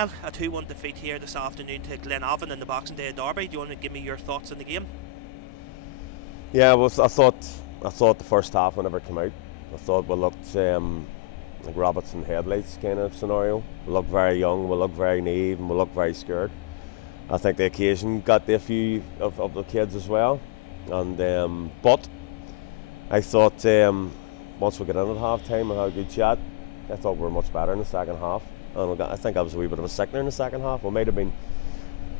Niall, a 2-1 defeat here this afternoon to Glenavon in the Boxing Day derby. Do you want to give me your thoughts on the game? Yeah, well, I thought the first half whenever it came out, I thought we looked like rabbits in headlights kind of scenario. We looked very young, we looked very naive, and we looked very scared. I think the occasion got to a few of the kids as well, and but I thought once we got in at half time and had a good chat, I thought we were much better in the second half. And I think I was a wee bit of a sickener in the second half. We might have been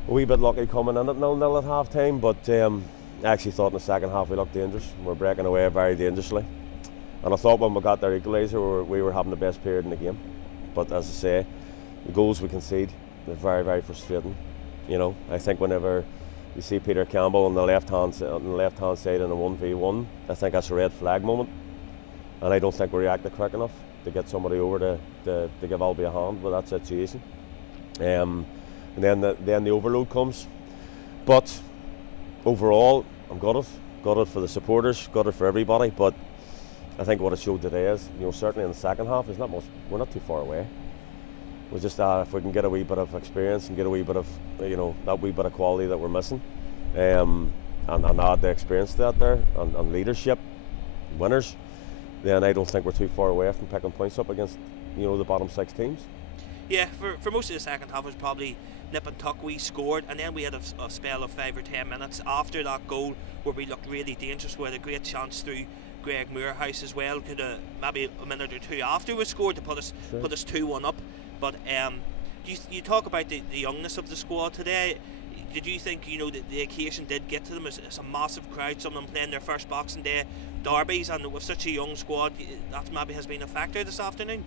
a wee bit lucky coming in at 0-0 at half time, but I actually thought in the second half we looked dangerous. We were breaking away very dangerously. And I thought when we got their equaliser, we were having the best period in the game. But as I say, the goals we concede, they're very, very frustrating. You know, I think whenever you see Peter Campbell on the left-hand side in a 1v1, I think that's a red flag moment. And I don't think we reacted quick enough to get somebody over to give Albie a hand with that situation. And then the overload comes. But overall, I'm gutted for the supporters, gutted for everybody. But I think what it showed today is, you know, certainly in the second half, there's not much. We're not too far away. We're just if we can get a wee bit of experience and get a wee bit of, you know, that wee bit of quality that we're missing, and add the experience to that there and leadership, winners, then I don't think we're too far away from picking points up against, you know, the bottom 6 teams. Yeah, for most of the second half it was probably nip and tuck. We scored, and then we had a spell of 5 or 10 minutes after that goal where we looked really dangerous. We had a great chance through Greg Moorhouse as well. Could have maybe a minute or two after we scored to put us 2-1 up. But you talk about the youngness of the squad today. Did you think, you know, the occasion did get to them? It's a massive crowd, some of them playing their first Boxing Day derbies, and with such a young squad, that maybe has been a factor this afternoon?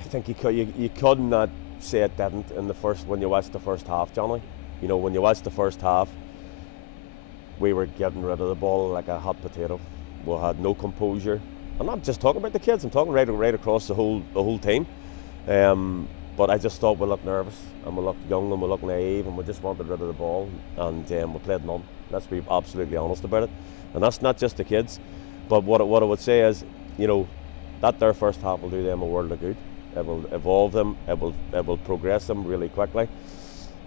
I think you could not say it didn't in the first, when you watched the first half, Johnny. You know, when you watched the first half, we were getting rid of the ball like a hot potato. We had no composure. I'm not just talking about the kids, I'm talking right across the whole team. But I just thought we looked nervous and we looked young and we looked naive and we just wanted rid of the ball, and we played none. Let's be absolutely honest about it. And that's not just the kids, but what I would say is, you know, that their first half will do them a world of good. It will evolve them, it will progress them really quickly,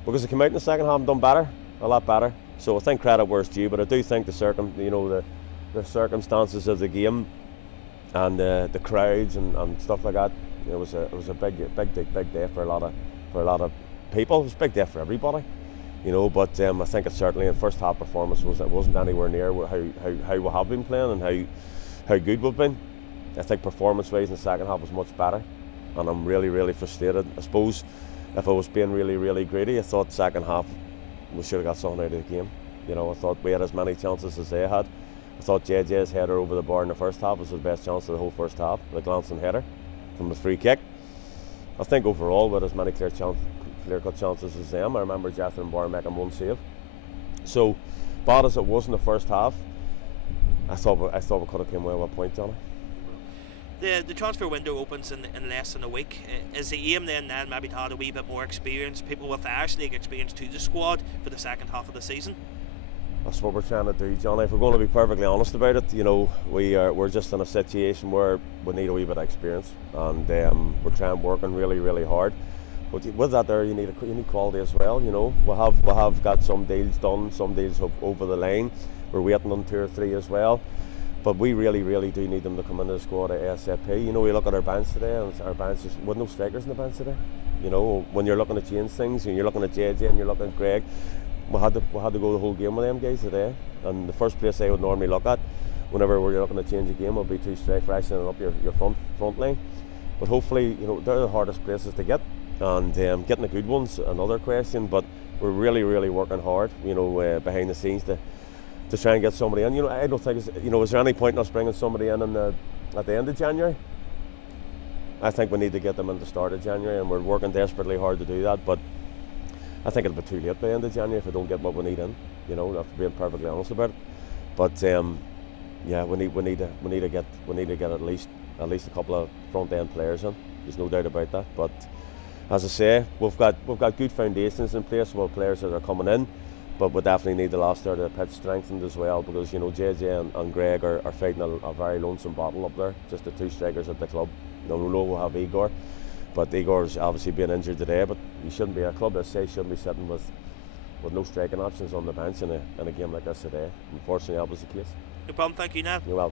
because they came out in the second half and done better, a lot better. So I think credit where it's due, but I do think the circumstances of the game and the crowds and stuff like that, it was a big day for a lot of people. It was a big day for everybody, you know. But I think it certainly in the first half performance wasn't anywhere near how we have been playing and how good we've been. I think performance-wise in the second half was much better, and I'm really frustrated. I suppose if I was being really greedy, I thought second half we should have got something out of the game. You know, I thought we had as many chances as they had. I thought JJ's header over the bar in the first half was his best chance of the whole first half, the glancing header from the free kick. I think overall we had as many clear-cut chances as them. I remember Jethro and Barr making one save. So bad as it was in the first half, I thought we could have came away with a point, Johnny. The transfer window opens in less than a week. Is the aim then maybe to add a wee bit more experience, people with Irish League experience to the squad for the second half of the season? That's what we're trying to do, Johnny. If we're going to be perfectly honest about it, you know, we're just in a situation where we need a wee bit of experience, and we're working really hard. But with that, there you need quality as well. You know, we have got some deals done, some deals over the line. We're waiting on 2 or 3 as well. But we really do need them to come into the squad ASAP. You know, we look at our bench today, and our bench is with no strikers in the bench today. You know, when you're looking to change things, and you're looking at JJ and you're looking at Greg, we had to go the whole game with them guys today. And the first place I would normally look at, whenever we're looking to change a game, will be 2 strike freshening up your front line. But hopefully, you know, they're the hardest places to get, and getting the good ones another question. But we're really working hard, you know, behind the scenes to try and get somebody in. You know, I don't think is there any point in us bringing somebody in at the end of January? I think we need to get them in the start of January, and we're working desperately hard to do that. But I think it'll be too late by the end of January if we don't get what we need in. You know, that's being perfectly honest about it. But yeah, we need to get at least a couple of front end players in. There's no doubt about that. But as I say, we've got good foundations in place with players that are coming in. But we definitely need the last third of the pitch strengthened as well, because, you know, JJ and Greg are fighting a very lonesome battle up there, just the 2 strikers at the club. No, we'll have Igor. But Igor's obviously being injured today, but he shouldn't be, a club this size shouldn't be sitting with no striking options on the bench in a game like this today. Unfortunately, that was the case. No problem, thank you, Niall. You're welcome.